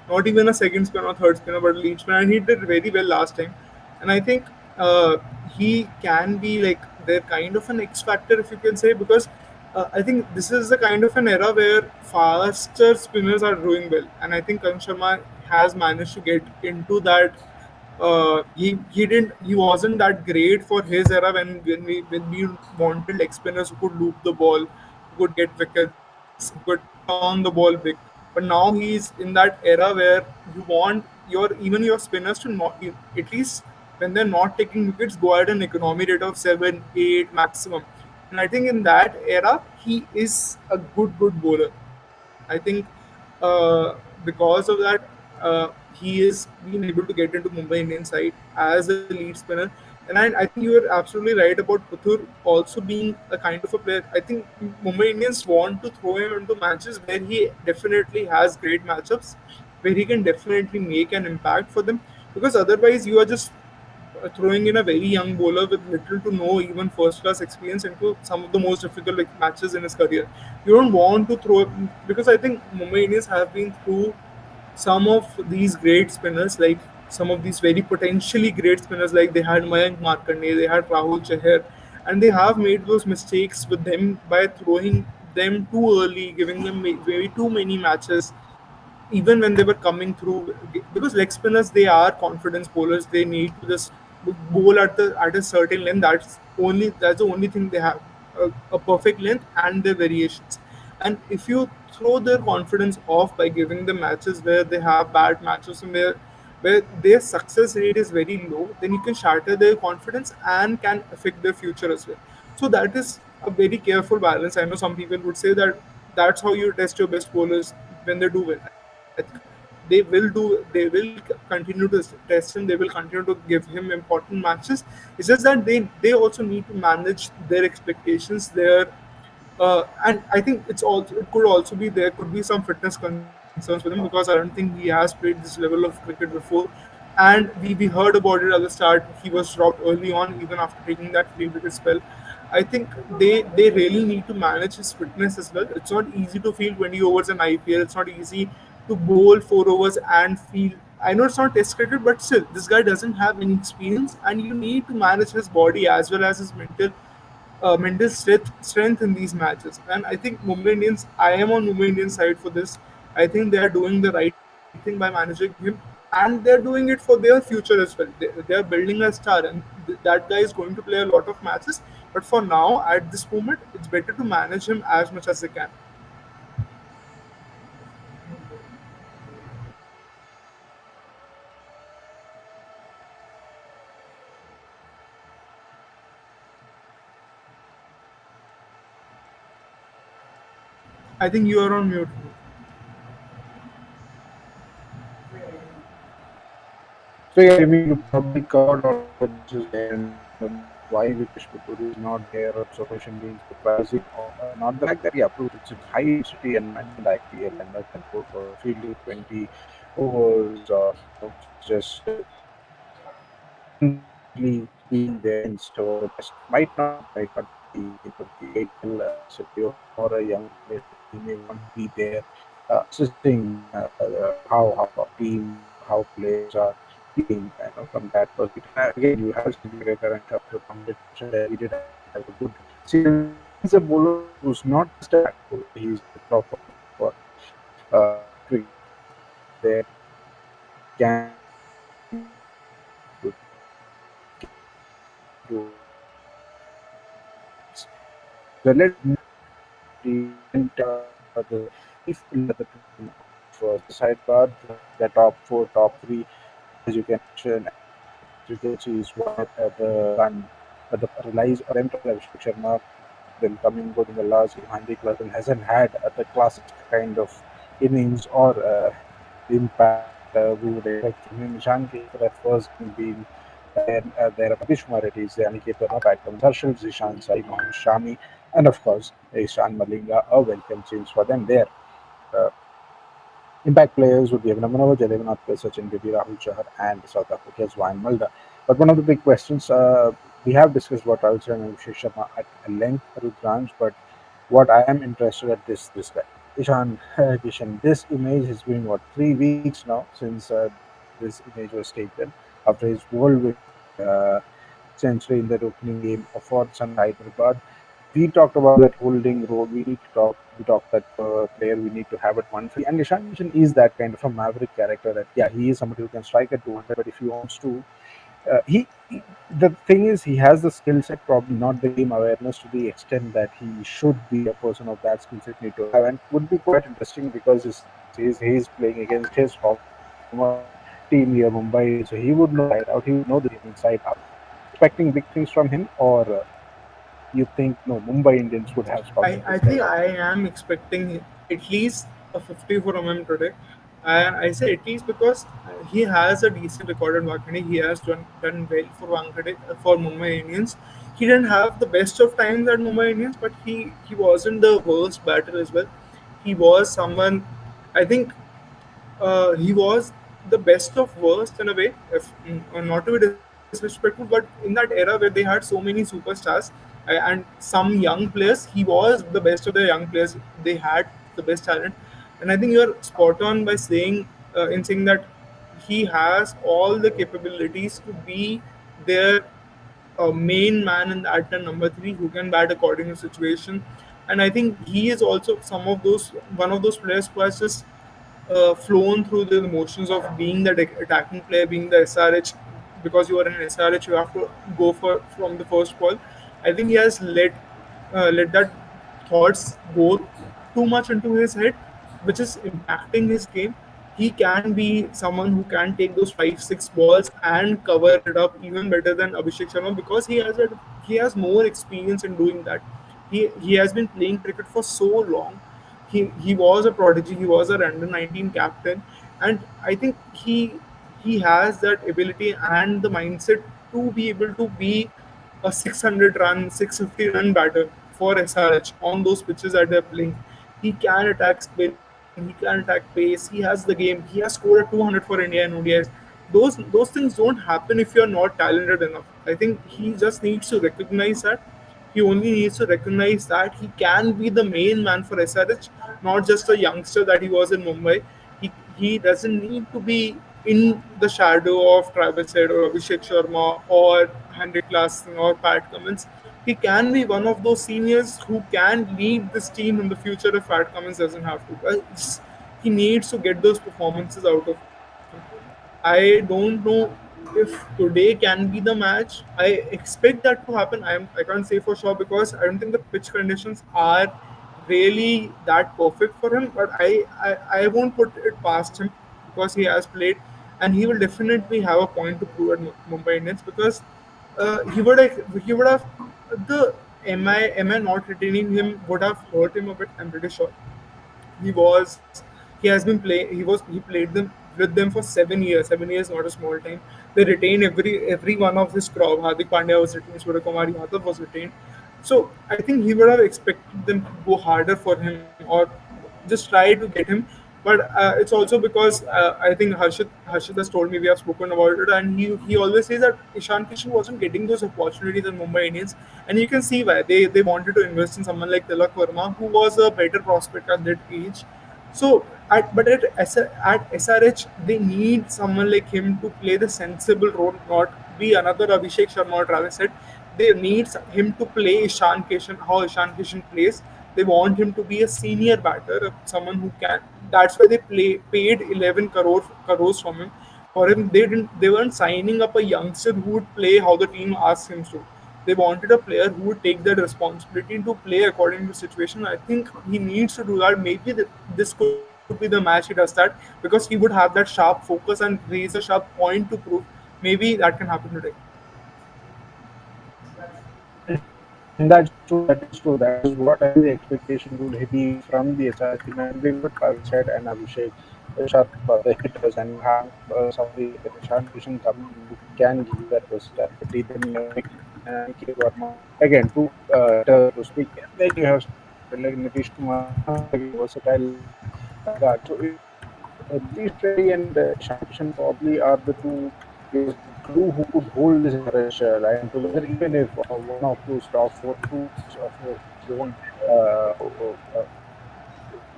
not even a second spin or third spinner, but a lead spinner, and he did very well last time. And I think he can be like their kind of an X factor, if you can say, because I think this is the kind of an era where faster spinners are doing well, and I think Karan Sharma has managed to get into that. He wasn't that great for his era when we wanted leg spinners who could loop the ball, who could get wickets, who could turn the ball big. But now he's in that era where you want your spinners to not, at least when they're not taking wickets, go at an economy rate of 7, 8 maximum. And I think in that era he is a good bowler. I think because of that, he is being able to get into Mumbai Indian side as a lead spinner. And I think you are absolutely right about Puthur also being a kind of a player. I think Mumbai Indians want to throw him into matches where he definitely has great matchups, where he can definitely make an impact for them. Because otherwise, you are just throwing in a very young bowler with little to no even first class experience into some of the most difficult like, matches in his career. You don't want to throw, because I think Mumbai Indians have been through some of these great spinners, like some of these very potentially great spinners, like they had Mayank Markande, they had Rahul Chahar, and they have made those mistakes with them by throwing them too early, giving them maybe too many matches even when they were coming through, because leg spinners, they are confidence bowlers. They need to just bowl at a certain length. That's the only thing they have, a perfect length and their variations. And if you throw their confidence off by giving them matches where they have bad matches and where their success rate is very low, then you can shatter their confidence and can affect their future as well. So that is a very careful balance. I know some people would say that that's how you test your best bowlers when they do well. I think they will continue to test him. They will continue to give him important matches. It's just that they also need to manage their expectations. And I think it could also be there could be some fitness concerns with him, because I don't think he has played this level of cricket before. And we heard about it at the start. He was dropped early on, even after taking that 3 wicket spell. I think they really need to manage his fitness as well. It's not easy to field 20 overs in IPL. It's not easy to bowl 4 overs and field. I know it's not test cricket, but still, this guy doesn't have any experience, and you need to manage his body as well as his mental strength in these matches. And I think Mumbai Indians, I am on Mumbai Indians side for this. I think they are doing the right thing by managing him, and they're doing it for their future as well. They are building a star, and that guy is going to play a lot of matches. But for now, at this moment, it's better to manage him as much as they can. I think you are on mute. So yeah, I mean, you probably covered all of the matches there, and why Vikesh Puthur is not there, or solution being surprising, or not the fact that yeah, proof it's high intensity and match in the IPL, and that can go for fielding 20 overs, or just constantly being there in store. The best might not be the ideal scenario for a young player. He may want to be there, assisting how a team, how players are playing, from that perspective. And again, you have said great current after competition there. He did have a good season. He's a bowler who's not just a bat bowler. He's a proper cricket there. Can good to so let's move to the if the team of Hyderabad, the top four, top three, as you can mention, as you can see, is what the run, the relies on them to Abhishek Sharma, then coming good in the last game. Andy Clark hasn't had the classic kind of innings or impact we would expect from him. Ishan K for the first game being there are Patish Kumar Reddy, Aniket Verma, Pat Cummins, Harshal, Zishan Sai, Mohammed Shami, and of course, Ishan Malinga, a welcome change for them there. Uh, Impact players would be Abhinav Jadevanath, Sachin Bibi, Rahul Chahar, and South Africa's Ryan Mulder. But one of the big questions we have discussed about Rahul Chahar and Abhishek Sharma at length, Rudrans, but what I am interested at this guy. Ishan Kishan. This image has been what 3 weeks now since this image was taken after his world-winning century in that opening game for Sunrisers Hyderabad. We talked about that holding role. We need to talk. We talked that player we need to have at 150. And Ishan Kishan is that kind of a maverick character. That yeah, he is somebody who can strike at 200, but if he wants to, the thing is he has the skill set, probably not the game awareness to the extent that he should be. A person of that skill set need to have, and would be quite interesting because he's playing against his former team here, Mumbai Indians, so he would know the game inside out, he would know the game inside out. Are you expecting big things from him, or you think no, Mumbai Indians would have I, scouted I this guy think out? I am expecting at least a 50 for him today. And I say at least because he has a decent record in Wankhede. He has done well for Wankhede, for Mumbai Indians. He didn't have the best of times at Mumbai Indians, but he wasn't the worst batter as well. He was someone, I think he was the best of worst in a way, if not to be disrespectful, but in that era where they had so many superstars and some young players, he was the best of the young players. They had the best talent, and I think you're spot on by saying in saying that he has all the capabilities to be their main man in at the number three who can bat according to situation. And I think he is also some of those one of those players who has just flown through the motions of being the attacking player, being the SRH. Because you are an SRH, you have to go for from the first ball. I think he has let that thoughts go too much into his head, which is impacting his game. He can be someone who can take those 5 6 balls and cover it up even better than Abhishek Sharma because he has more experience in doing that. He has been playing cricket for so long. He was a prodigy. He was a under 19 captain, and I think he has that ability and the mindset to be able to be a 600 run, 650 run batter for SRH on those pitches that they're playing. He can attack spin, he can attack pace, he has the game, he has scored a 200 for India in ODIs. Those things don't happen if you're not talented enough. I think he just needs to recognize that. He only needs to recognize that he can be the main man for SRH, not just a youngster that he was in Mumbai. He doesn't need to be in the shadow of Travis Head or Abhishek Sharma or Henry Klassen or Pat Cummins. He can be one of those seniors who can lead this team in the future if Pat Cummins doesn't have to. He needs to get those performances out of him. I don't know if today can be the match. I expect that to happen. I can't say for sure because I don't think the pitch conditions are really that perfect for him. But I won't put it past him because he has played and he will definitely have a point to prove at Mumbai Indians because he would have the am I not retaining him would have hurt him a bit. I'm pretty sure he was he has been play he played them with them for 7 years. 7 years not a small time. They retained every one of his crop. Hardik Pandya was retained, Surya Kumar Yadav was retained. So I think he would have expected them to go harder for him or just try to get him. But it's also because I think Harshit has told me, we have spoken about it, and he always says that Ishan Kishan wasn't getting those opportunities in Mumbai Indians, and you can see why they wanted to invest in someone like Tilak Verma, who was a better prospect at that age. So, at SRH, they need someone like him to play the sensible role, not be another Abhishek Sharma or Travis said. They need him to play Ishan Kishan, how Ishan Kishan plays. They want him to be a senior batter, someone who can. That's why they paid 11 crores from him. For him, they weren't signing up a youngster who would play how the team asked him to. They wanted a player who would take that responsibility to play according to the situation. I think he needs to do that. Maybe this could be the match he does that because he would have that sharp focus and raise a sharp point to prove. Maybe that can happen today. And that's true. That is true. That is what I think the expectation would be from the SRH team. And they've got Travis Head and Abhishek Sharma, the hitters, and you have somebody like an Ishan Kishan coming in who can give you that versatility. Then you have Aniket Verma, again, two hitter to speak. And then you have somebody like Nitish Kumar, another again versatile guard. So Nitish Reddy and Ishan Kishan probably are the two is the glue who could hold this SRH line together, even if one of those top four players of don't uh, uh,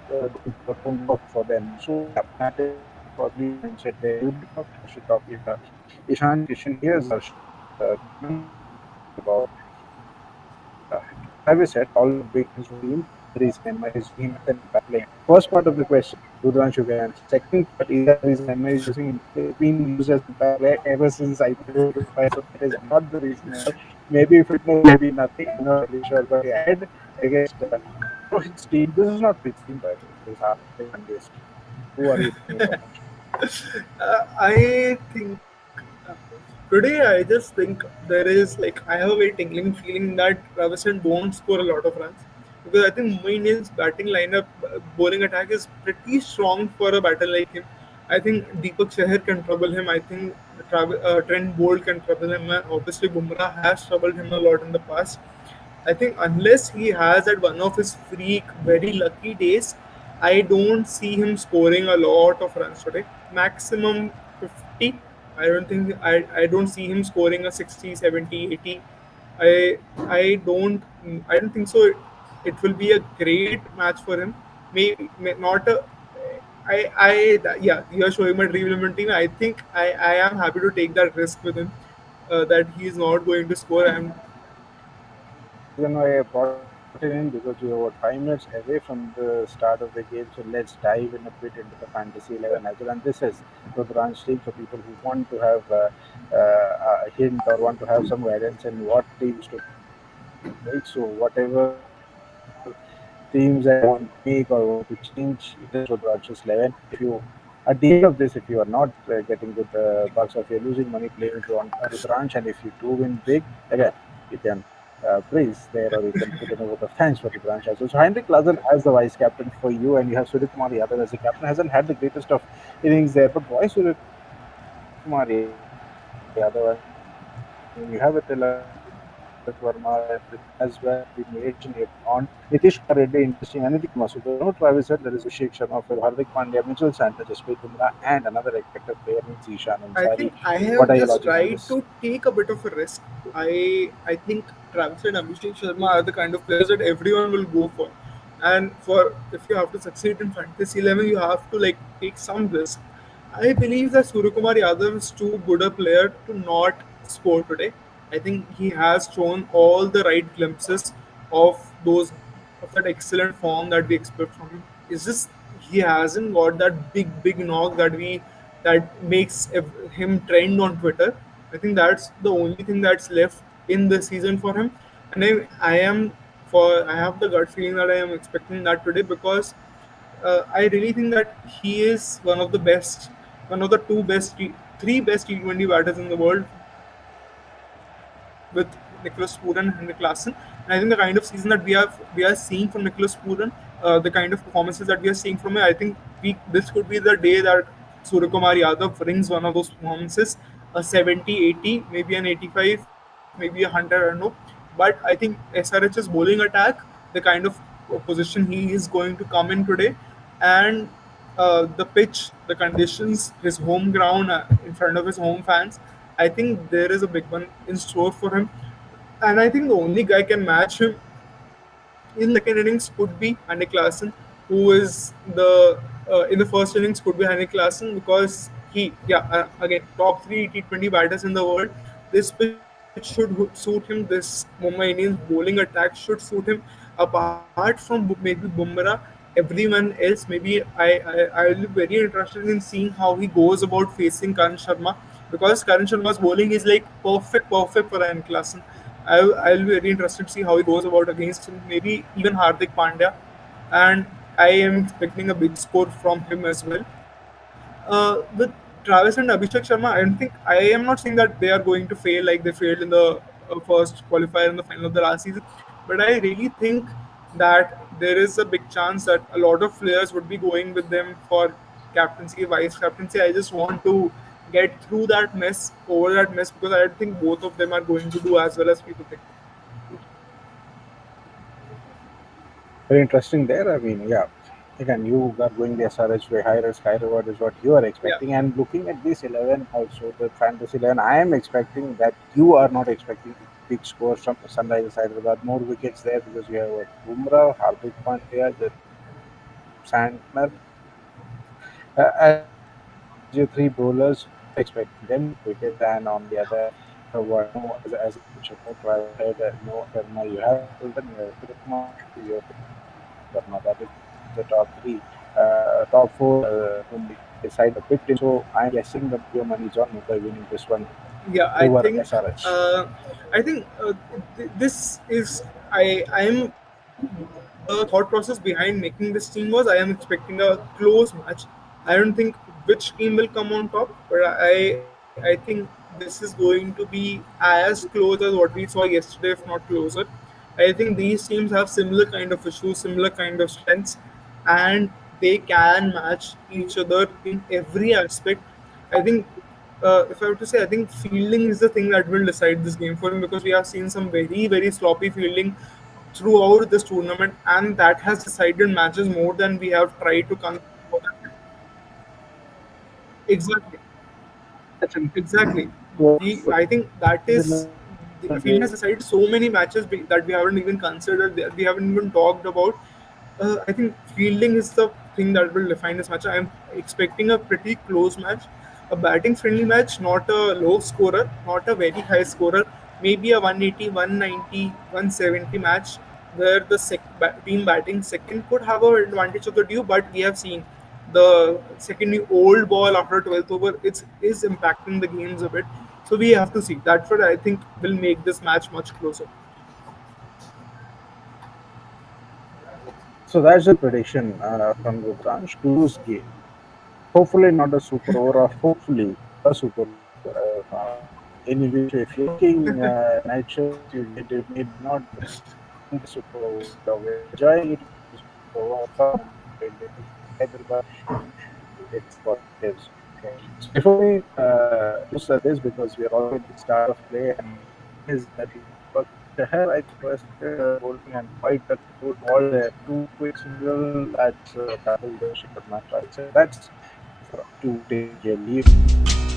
homework for them. So yeah, that is probably the mindset there. You did talk Harshit of Ishan Kishan. Here's Harshit. Coming to the point about Travis said all the big team, the reason MI is using him as an impact player. First part of the question, Rudranshu can answer. Second part, is that the reason MI is using him? He's been used as impact player ever since IPL 2025, so that is not the reason why. Maybe fitness, maybe nothing. I'm not really sure. But yeah, and against Rohit's team, this is not which team, by the way. This is Hyderabad-based. Who are you talking about, Harshit? I think today I just think there is like I have a very tingling feeling that Ravison won't score a lot of runs because I think Mumbai Indians batting lineup, bowling attack is pretty strong for a batter like him. I think Deepak Chahar can trouble him. I think Trent Bolt can trouble him. And obviously, Bumrah has troubled him a lot in the past. I think unless he has at one of his freak, very lucky days, I don't see him scoring a lot of runs today. Maximum 50. I don't see him scoring a 60, 70, 80. I I don't I don't think so. It will be a great match for him. May not a yeah, you are showing my dream 11 team. I think I am happy to take that risk with him that he is not going to score. I'm Reason why I brought it in because we are about 5 minutes away from the start of the game. So let's dive in a bit into the fantasy 11 as well. And this is Rudran's team for people who want to have a hint or want to have some guidance in what teams to pick. Right. So whatever teams I want to make or want to change, this is Rudran's 11. If you at the end of this, if you are not getting good bucks, or if you're losing money playing to on Rudranch, and if you do win big, again you can praise there, or you can put in a vote of thanks for the branch as well. So Heinrich Larsson as the vice captain for you, and you have Suryakumar Yadav as the captain. Hasn't had the greatest of innings there, but why Suryakumar Yadav? I mean, you have a Tilak Verma, Jasprit Bumrah as well, the made in on Nitish Kumar Reddy, interesting, anything Masud. There is no Travis Head, there is Abhishek Sharma for Hardik Pandya, Mitchell Santner, Jasprit Bumrah, and another expected player named Zishan Ansari. I What are think your I logic on have this? just tried to take a bit of a risk. I think Travis and Abhishek Sharma are the kind of players that everyone will go for. And for if you have to succeed in fantasy 11, you have to like take some risk. I believe that Suryakumar Yadav is too good a player to not score today. I think he has shown all the right glimpses of those of that excellent form that we expect from him. It's just he hasn't got that big knock that makes him trend on Twitter. I think that's the only thing that's left in the season for him, and I have the gut feeling that I am expecting that today because I really think that he is one of the three best T20 batters in the world with Nicholas Pooran and Henrik Larsson. And I think the kind of season that we are seeing from Nicholas Pooran, the kind of performances that we are seeing from him, I think this could be the day that Suryakumar Yadav brings one of those performances, a 70, 80, maybe an 85, maybe a 100, I don't know. But I think SRH's bowling attack, the kind of position he is going to come in today, and the pitch, the conditions, his home ground in front of his home fans, I think there is a big one in store for him. And I think the only guy can match him in the second innings could be Henrik Larsson, who is the in the first innings could be Henrik Larsson because again top three T20 batters in the world. This pitch should suit him. This Mumbai Indians bowling attack should suit him. Apart from maybe Bumrah, everyone else, maybe I'll be very interested in seeing how he goes about facing Karan Sharma because Karan Sharma's bowling is like perfect for Henrik Larsson. I'll be very interested to see how he goes about against him, maybe even Hardik Pandya. And I am expecting a big score from him as well. With Travis and Abhishek Sharma, I am not saying that they are going to fail like they failed in the first qualifier and the final of the last season, but I really think that there is a big chance that a lot of players would be going with them for captaincy, vice captaincy. I just want to get through that mess, over that mess, because I don't think both of them are going to do as well as people think. Very interesting there. I mean, yeah. Again, you are going the SRH way, high risk, high reward is what you are Yeah. expecting. And looking at this 11, also the fantasy 11, I am expecting that you are not expecting big scores from Sunrisers Hyderabad. More wickets there because you have Bumrah, Hardik Pandya, Jasprit Bumrah, Santner. As your three bowlers, what are you expecting them to cricket? And on the other, no, as I mentioned, no Travis Head, no Sharma. You have Templeton, you have Kumar, you have Sharma. That is the top four whom we decide the picked in. So I'm guessing that your money is on Mumbai winning this one Yeah, over SRH. I think this is I am the thought process behind making this team was I am expecting a close match. I don't think which team will come on top, but I think this is going to be as close as what we saw yesterday, if not closer. I think these teams have similar kind of issues, similar kind of strengths, and they can match each other in every aspect. I think if I were to say, I think fielding is the thing that will decide this game for him because we have seen some very, very sloppy fielding throughout this tournament, and that has decided matches more than we have tried to exactly. Exactly. I think that is the fielding has decided so many matches that we haven't even considered, that we haven't even talked about. I think fielding is the thing that will define this match. I'm expecting a pretty close match, a batting friendly match, not a low scorer, not a very high scorer, maybe a 180, 190, 170 match where the team batting second could have an advantage of the due, but we have seen the second old ball after 12th over it's is impacting the games a bit. So we have to see. That's what I think will make this match much closer. So that's the prediction from Rudransh. Close game. Hopefully not a super over, or hopefully a super over. Any which way, if you're working night shifts, you get it. Maybe not the super over, but we're enjoying it with the super over from Mumbai Indians versus Hyderabad. It's positives. Okay. So before we close this, because we are already at the start of play, and the thing is that but Chahar, I think, was bowling and quite a good ball there. Two quick single, that's double the short match. I would say that's enough to take a lead.